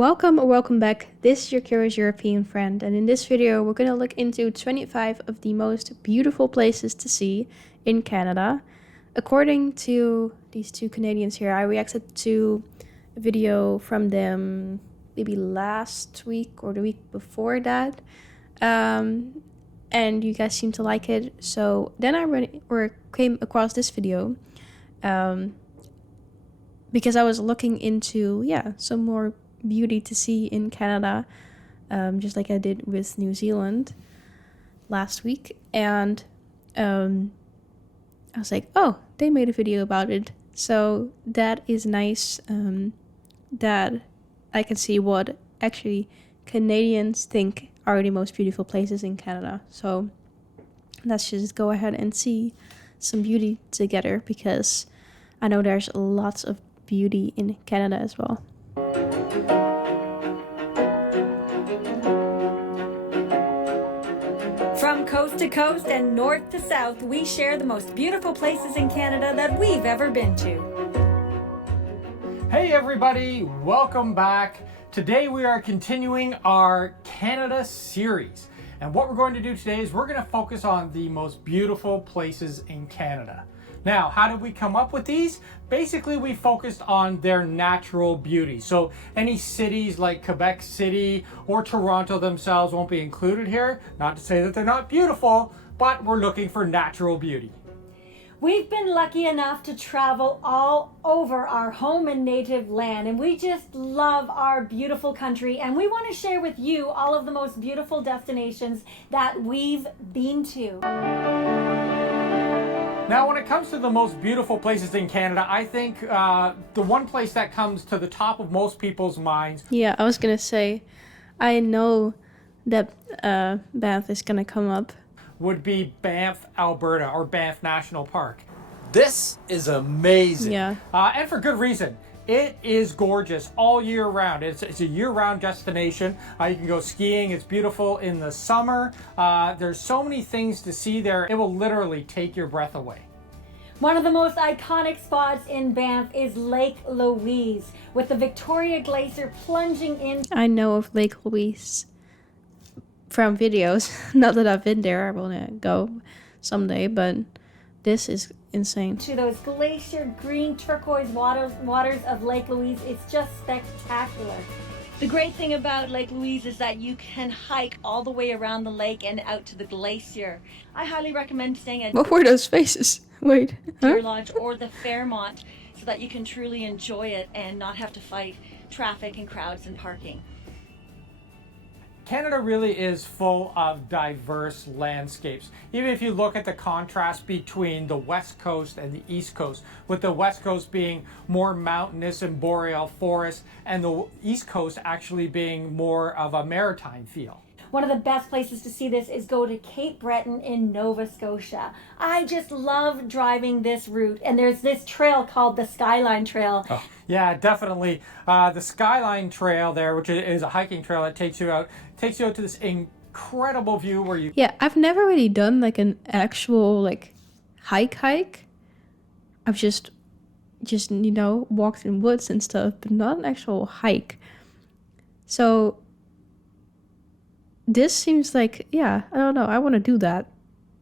Welcome or welcome back. This is your curious European friend, and in this video we're going to look into 25 of the most beautiful places to see in Canada. According to these two Canadians here, I reacted to a video from them maybe last week or the week before that, and you guys seem to like it. So then I came across this video because I was looking into some more beauty to see in Canada, just like I did with New Zealand last week, and I was like, oh, they made a video about it, so that is nice, that I can see what actually Canadians think are the most beautiful places in Canada. So let's just go ahead and see some beauty together, because I know there's lots of beauty in Canada as well. From coast to coast and north to south, we share the most beautiful places in Canada that we've ever been to. Hey everybody, welcome back. Today we are continuing our Canada series. And what we're going to do today is we're going to focus on the most beautiful places in Canada. Now, how did we come up with these? Basically, we focused on their natural beauty. So any cities like Quebec City or Toronto themselves won't be included here. Not to say that they're not beautiful, but we're looking for natural beauty. We've been lucky enough to travel all over our home and native land, and we just love our beautiful country, and we want to share with you all of the most beautiful destinations that we've been to. Now, when it comes to the most beautiful places in Canada, I think the one place that comes to the top of most people's minds... Yeah, I was going to say, I know that Banff is going to come up. ...would be Banff, Alberta, or Banff National Park. This is amazing. Yeah. And for good reason. It is gorgeous all year round. It's a year-round destination. You can go skiing. It's beautiful in the summer. There's so many things to see there. It will literally take your breath away. One of the most iconic spots in Banff is Lake Louise, with the Victoria Glacier plunging in. I know of Lake Louise from videos. Not that I've been there. I want to go someday, but this is insane. To those glacier green turquoise waters of Lake Louise. It's just spectacular. The great thing about Lake Louise is that you can hike all the way around the lake and out to the glacier. I highly recommend staying at What were those faces? Wait. Deer Lodge or the Fairmont, so that you can truly enjoy it and not have to fight traffic and crowds and parking. Canada really is full of diverse landscapes. Even if you look at the contrast between the West Coast and the East Coast, with the West Coast being more mountainous and boreal forest, and the East Coast actually being more of a maritime feel. One of the best places to see this is go to Cape Breton in Nova Scotia. I just love driving this route, and there's this trail called the Skyline Trail. Oh, yeah, definitely. The Skyline Trail there, which is a hiking trail that takes you out to this incredible view where you... Yeah, I've never really done like an actual like hike. I've just walked in woods and stuff, but not an actual hike. So this seems like, I don't know, I want to do that.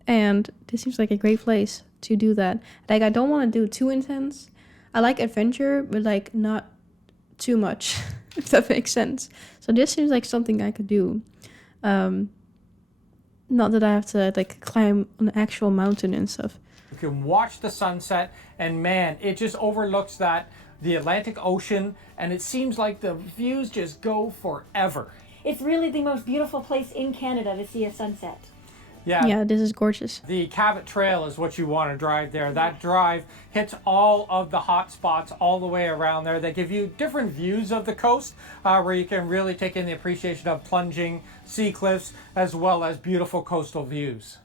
And this seems like a great place to do that. Like, I don't want to do too intense. I like adventure, but like not too much, if that makes sense. So this seems like something I could do. Not that I have to like climb an actual mountain and stuff. You can watch the sunset, and man, it just overlooks the Atlantic Ocean, and it seems like the views just go forever. It's really the most beautiful place in Canada to see a sunset. Yeah, this is gorgeous. The Cabot Trail is what you want to drive there. That drive hits all of the hot spots all the way around there. They give you different views of the coast, where you can really take in the appreciation of plunging sea cliffs as well as beautiful coastal views.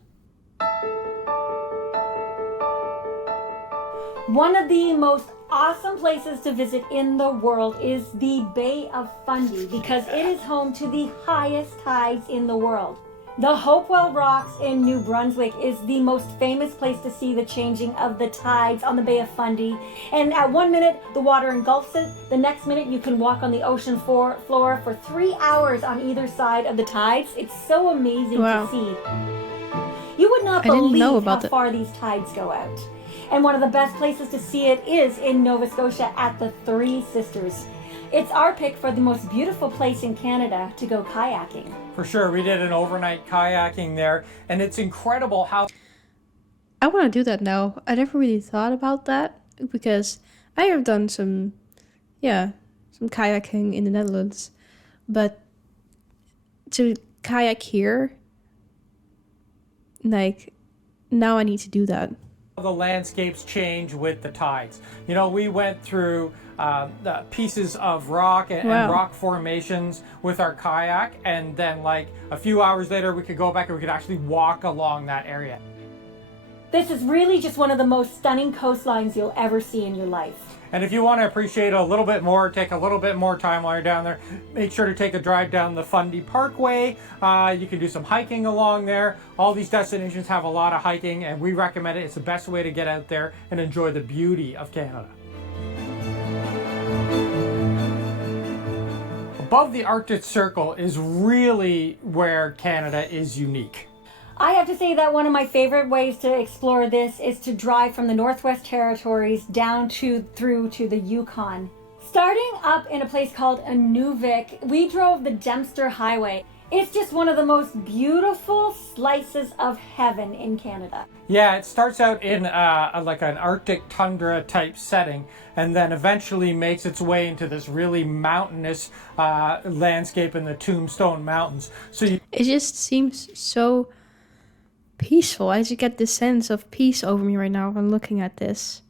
One of the most awesome places to visit in the world is the Bay of Fundy, because it is home to the highest tides in the world. The Hopewell Rocks in New Brunswick is the most famous place to see the changing of the tides on the Bay of Fundy. And at 1 minute, the water engulfs it. The next minute, you can walk on the ocean floor for 3 hours on either side of the tides. It's so amazing to see. You would not believe how far these tides go out. And one of the best places to see it is in Nova Scotia at the Three Sisters. It's our pick for the most beautiful place in Canada to go kayaking. For sure, we did an overnight kayaking there, and it's incredible how... I want to do that now. I never really thought about that, because I have done some kayaking in the Netherlands, but to kayak here, like, now I need to do that. The landscapes change with the tides. You know, we went through the pieces of rock and rock formations with our kayak, and then like a few hours later we could go back and we could actually walk along that area. This is really just one of the most stunning coastlines you'll ever see in your life. And if you want to appreciate it a little bit more, take a little bit more time while you're down there, make sure to take a drive down the Fundy Parkway. You can do some hiking along there. All these destinations have a lot of hiking, and we recommend it. It's the best way to get out there and enjoy the beauty of Canada. Above the Arctic Circle is really where Canada is unique. I have to say that one of my favorite ways to explore this is to drive from the Northwest Territories down through to the Yukon. Starting up in a place called Ivavik, we drove the Dempster Highway. It's just one of the most beautiful slices of heaven in Canada. Yeah, it starts out in like an Arctic tundra type setting, and then eventually makes its way into this really mountainous landscape in the Tombstone Mountains. So it just seems so peaceful. I just get this sense of peace over me right now when looking at this.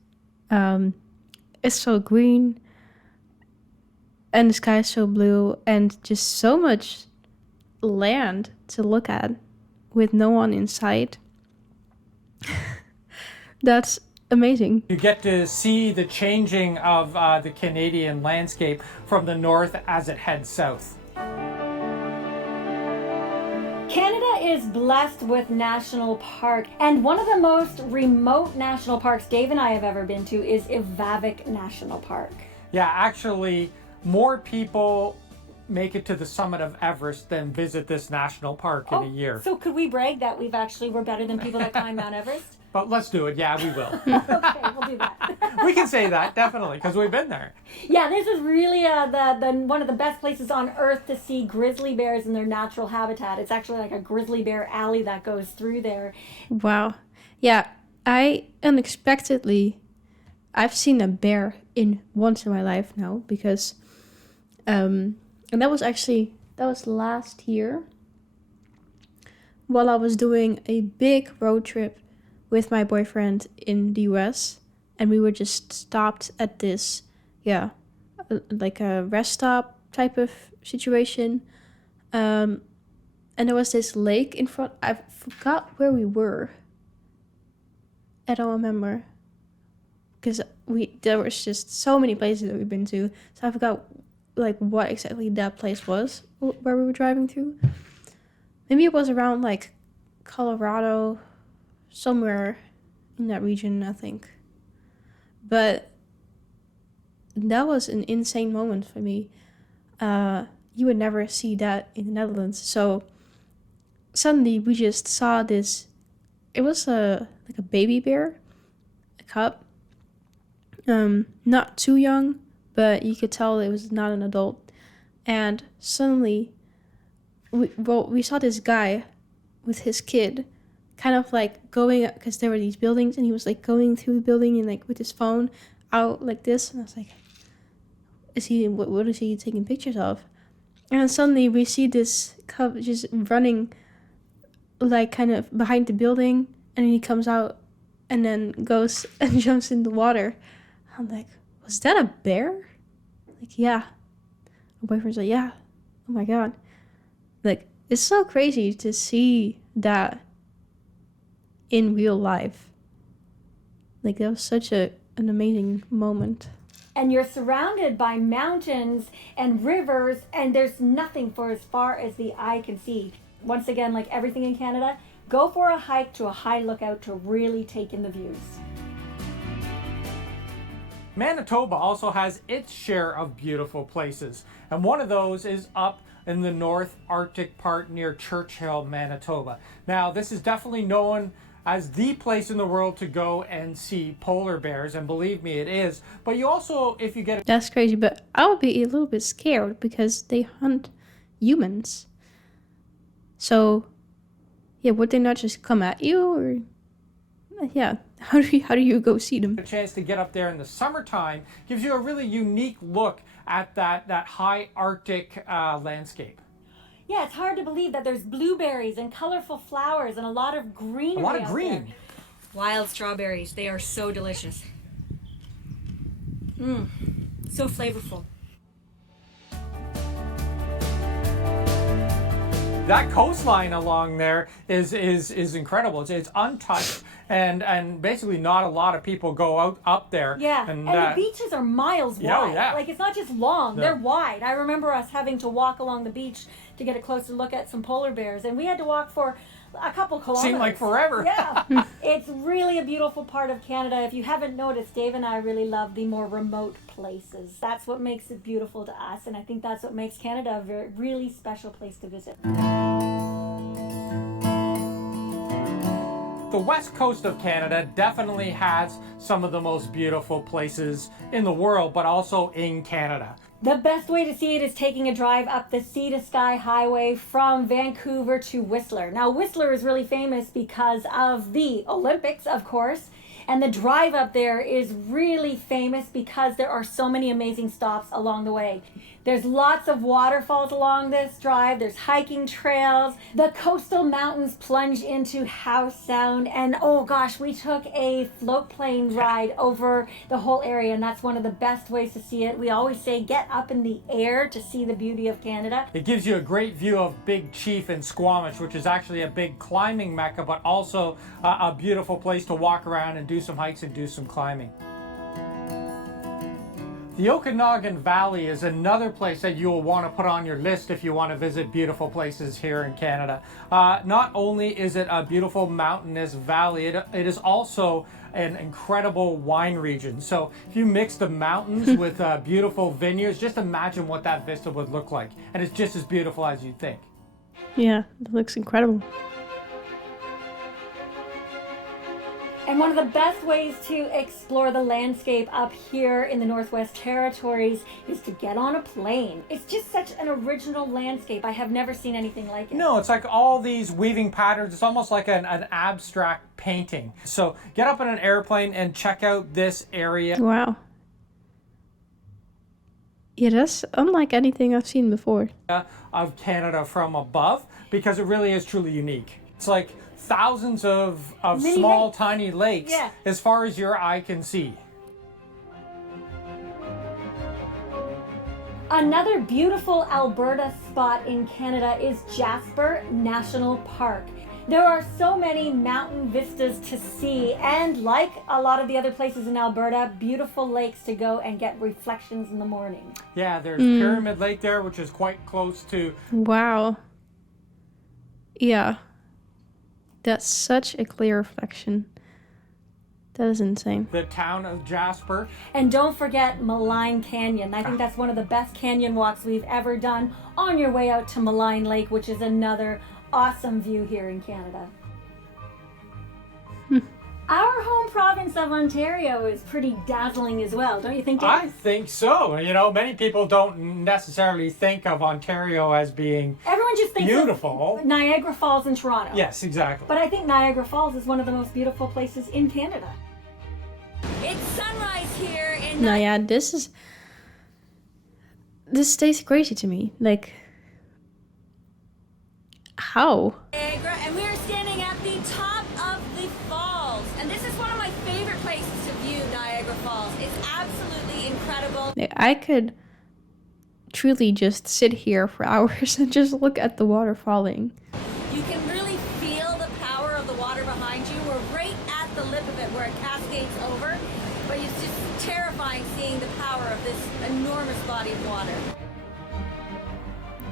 It's so green, and the sky is so blue, and just so much land to look at with no one in sight. That's amazing. You get to see the changing of the Canadian landscape from the north as it heads south. Canada is blessed with national park, and one of the most remote national parks Dave and I have ever been to is Ivavik National Park. Yeah, actually, more people make it to the summit of Everest than visit this national park in a year. So could we brag that we're better than people that climb Mount Everest? But let's do it. Yeah, we will. Okay, we'll do that. We can say that, definitely, because we've been there. Yeah, this is really the one of the best places on earth to see grizzly bears in their natural habitat. It's actually like a grizzly bear alley that goes through there. Wow. Yeah, I've seen a bear once in my life now, because and that was last year while I was doing a big road trip with my boyfriend in the US, and we were just stopped at this, like a rest stop type of situation. And there was this lake in front. I forgot where we were. I don't remember, because there was just so many places that we've been to, so I forgot like what exactly that place was where we were driving through. Maybe it was around like Colorado, somewhere in that region, I think. But that was an insane moment for me. You would never see that in the Netherlands. So suddenly we just saw this. It was like a baby bear, a cub. Not too young, but you could tell it was not an adult. And suddenly we saw this guy with his kid kind of like going, because there were these buildings, and he was like going through the building and like with his phone out like this, and I was like, what is he taking pictures of? And then suddenly we see this cub just running like kind of behind the building, and he comes out and then goes and jumps in the water. I'm like, was that a bear? Like, yeah. My boyfriend's like, yeah. Oh my god. Like, it's so crazy to see that in real life. Like, that was such an amazing moment. And you're surrounded by mountains and rivers, and there's nothing for as far as the eye can see. once again, like everything in Canada, go for a hike to a high lookout to really take in the views. Manitoba also has its share of beautiful places, and one of those is up in the North Arctic part near Churchill, Manitoba. Now, this is definitely known as the place in the world to go and see polar bears, and believe me, it is. But you also, if you get... That's crazy, but I would be a little bit scared because they hunt humans. So, yeah, would they not just come at you, or... Yeah, how do you go see them? A chance to get up there in the summertime gives you a really unique look at that high Arctic landscape. Yeah, it's hard to believe that there's blueberries and colorful flowers and a lot of greenery. A lot of out green. there. Wild strawberries, they are so delicious. So flavorful. That coastline along there is incredible. It's untouched, and basically not a lot of people go up there. Yeah, and the beaches are miles wide. Yeah. Like, it's not just long, No. they're wide. I remember us having to walk along the beach to get a closer look at some polar bears, and we had to walk for a couple kilometers. Seemed like forever. Yeah. It's really a beautiful part of Canada. If you haven't noticed, Dave and I really love the more remote places. That's what makes it beautiful to us, and I think that's what makes Canada a really special place to visit. The west coast of Canada definitely has some of the most beautiful places in the world, but also in Canada. The best way to see it is taking a drive up the Sea to Sky Highway from Vancouver to Whistler. Now, Whistler is really famous because of the Olympics, of course, and the drive up there is really famous because there are so many amazing stops along the way. There's lots of waterfalls along this drive. There's hiking trails. The coastal mountains plunge into Howe Sound. And oh gosh, we took a float plane ride over the whole area, and that's one of the best ways to see it. We always say get up in the air to see the beauty of Canada. It gives you a great view of Big Chief in Squamish, which is actually a big climbing mecca, but also a beautiful place to walk around and do some hikes and do some climbing. The Okanagan Valley is another place that you will want to put on your list if you want to visit beautiful places here in Canada. Not only is it a beautiful mountainous valley, it is also an incredible wine region. So if you mix the mountains with beautiful vineyards, just imagine what that vista would look like. And it's just as beautiful as you'd think. Yeah, it looks incredible. And one of the best ways to explore the landscape up here in the Northwest Territories is to get on a plane. It's just such an original landscape. I have never seen anything like it. No, it's like all these weaving patterns. It's almost like an abstract painting. So get up in an airplane and check out this area. Wow. Yeah, that's unlike anything I've seen before. Of Canada from above, because it really is truly unique. It's like thousands of small, lakes. tiny lakes, Yeah. as far as your eye can see. Another beautiful Alberta spot in Canada is Jasper National Park. There are so many mountain vistas to see, and like a lot of the other places in Alberta, beautiful lakes to go and get reflections in the morning. Yeah, there's Pyramid Lake there, which is quite close to... Wow. Yeah. That's such a clear reflection. That is insane. the town of Jasper. And don't forget Malign Canyon. I think that's one of the best canyon walks we've ever done on your way out to Malign Lake, which is another awesome view here in Canada. Our home province of Ontario is pretty dazzling as well, don't you think, Dave? I think so. You know, many people don't necessarily think of Ontario as being Everyone just thinks beautiful. of Niagara Falls and Toronto. Yes, exactly. But I think Niagara Falls is one of the most beautiful places in Canada. It's sunrise here in No, yeah, this stays crazy to me. Like, how? Niagara, and we are standing at the top of the falls. And this is one of my favorite places to view Niagara Falls. It's absolutely incredible. Like, I could truly just sit here for hours and just look at the water falling. You can really feel the power of the water behind you. We're right at the lip of it where it cascades over. But it's just terrifying seeing the power of this enormous body of water.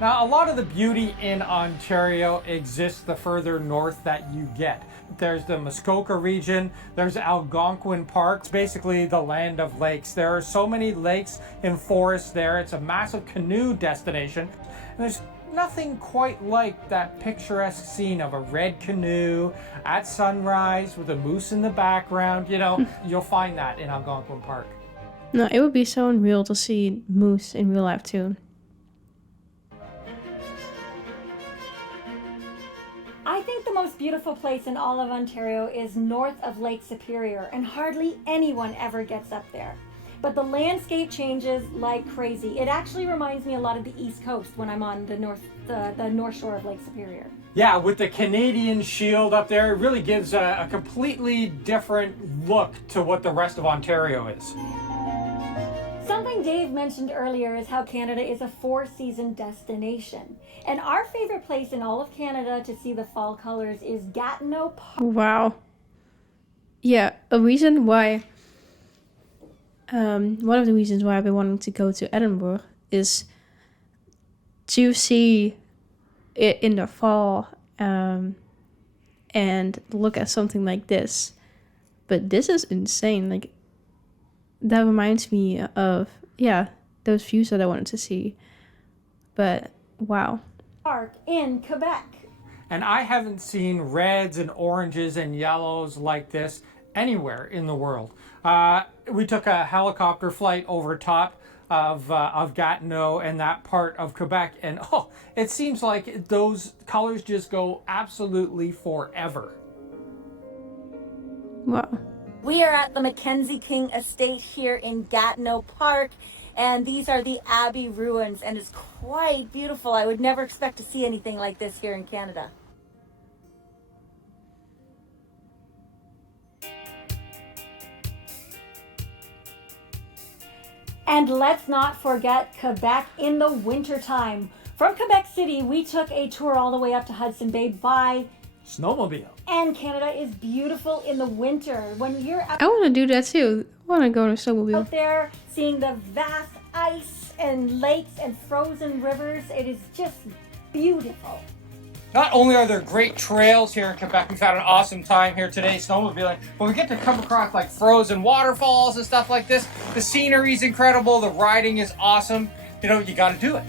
Now, a lot of the beauty in Ontario exists the further north that you get. There's the Muskoka region, there's Algonquin Park. It's basically the land of lakes. There are so many lakes and forests there. It's a massive canoe destination. And there's nothing quite like that picturesque scene of a red canoe at sunrise with a moose in the background. You know, you'll find that in Algonquin Park. No, it would be so unreal to see moose in real life too. I think the most beautiful place in all of Ontario is north of Lake Superior, and hardly anyone ever gets up there. But the landscape changes like crazy. It actually reminds me a lot of the East Coast when I'm on the north shore of Lake Superior. Yeah, with the Canadian Shield up there, it really gives a completely different look to what the rest of Ontario is. Something Dave mentioned earlier is how Canada is a four-season destination. And our favorite place in all of Canada to see the fall colors is Gatineau Park. Wow. Yeah, a reason why, one of the reasons why I've been wanting to go to Edinburgh is to see it in the fall and look at something like this. But this is insane. Like, that reminds me of, yeah, those views that I wanted to see. But, wow. Park in Quebec. And I haven't seen reds and oranges and yellows like this anywhere in the world. We took a helicopter flight over top of Gatineau and that part of Quebec, and it seems like those colors just go absolutely forever. Wow. We are at the Mackenzie King Estate here in Gatineau Park, and these are the Abbey ruins, and it's quite beautiful. I would never expect to see anything like this here in Canada. And let's not forget Quebec in the wintertime. From Quebec City, we took a tour all the way up to Hudson Bay by Snowmobile. And Canada is beautiful in the winter. When you're I want to do that too. I want to go on a snowmobile. out there seeing the vast ice and lakes and frozen rivers, it is just beautiful. Not only are there great trails here in Quebec, we've had an awesome time here today snowmobiling, but we get to come across like frozen waterfalls and stuff like this. The scenery is incredible, the riding is awesome. You know, you got to do it.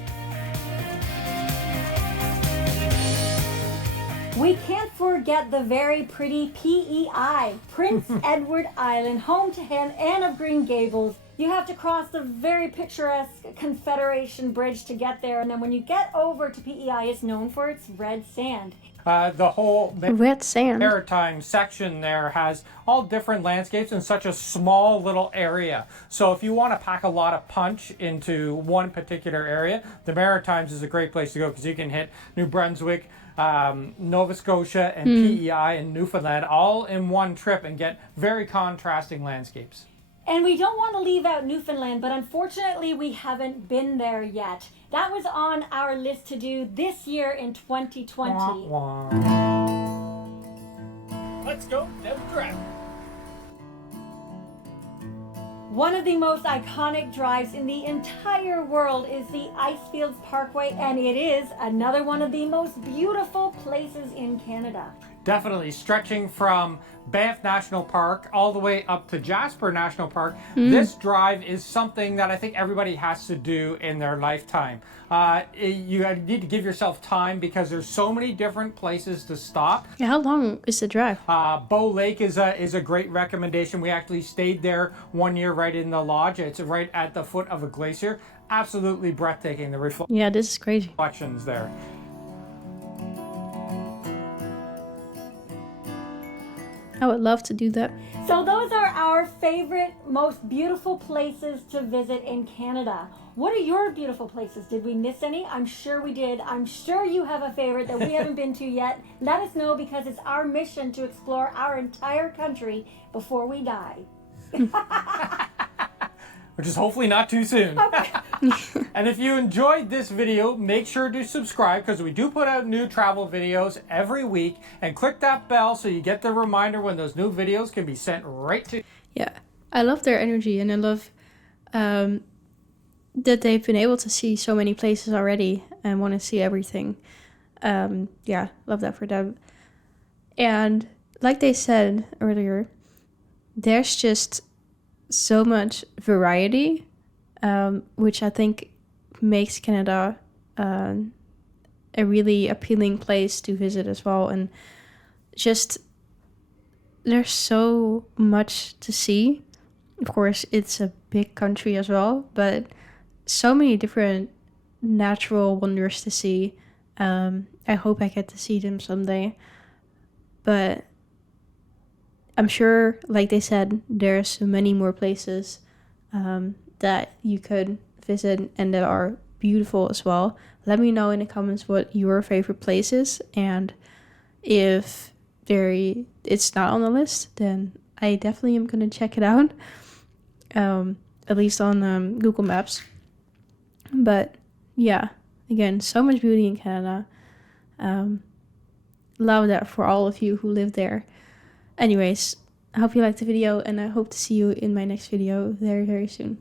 We can't forget the very pretty PEI, Prince Edward Island, home to Anne of Green Gables. You have to cross the very picturesque Confederation Bridge to get there, and then when you get over to PEI, it's known for its red sand. The whole Red sand. maritime section there has all different landscapes in such a small little area. So if you want to pack a lot of punch into one particular area, the Maritimes is a great place to go because you can hit New Brunswick, Nova Scotia, and PEI and Newfoundland all in one trip and get very contrasting landscapes. And we don't want to leave out Newfoundland, but unfortunately we haven't been there yet. That was on our list to do this year in 2020. Wah, wah. Let's go, Devil Drive. One of the most iconic drives in the entire world is the Icefields Parkway, and it is another one of the most beautiful places in Canada. Definitely stretching from Banff National Park all the way up to Jasper National Park. This drive is something that I think everybody has to do in their lifetime. You need to give yourself time because there's so many different places to stop. Yeah, how long is the drive? Bow Lake is a great recommendation. We actually stayed there one year right in the lodge. It's right at the foot of a glacier. Absolutely breathtaking, the Yeah, this is crazy. reflections there. I would love to do that. So those are our favorite, most beautiful places to visit in Canada. What are your beautiful places? Did we miss any? I'm sure we did. I'm sure you have a favorite that we haven't been to yet. Let us know because it's our mission to explore our entire country before we die. Which is hopefully not too soon. And if you enjoyed this video, make sure to subscribe because we do put out new travel videos every week, and click that bell so you get the reminder when those new videos can be sent right to you. Yeah, I love their energy, and I love that they've been able to see so many places already. and want to see everything. Yeah, love that for them. And like they said earlier, there's just so much variety, which I think makes Canada a really appealing place to visit as well. And just there's so much to see. Of course, it's a big country as well, but so many different natural wonders to see. I hope I get to see them someday. But I'm sure, like they said, there's many more places that you could visit and that are beautiful as well. Let me know in the comments what your favorite place is, and if it's not on the list, then I definitely am going to check it out, at least on Google Maps. But yeah, again, so much beauty in Canada. Love that for all of you who live there. Anyways, I hope you liked the video, and I hope to see you in my next video very, very soon.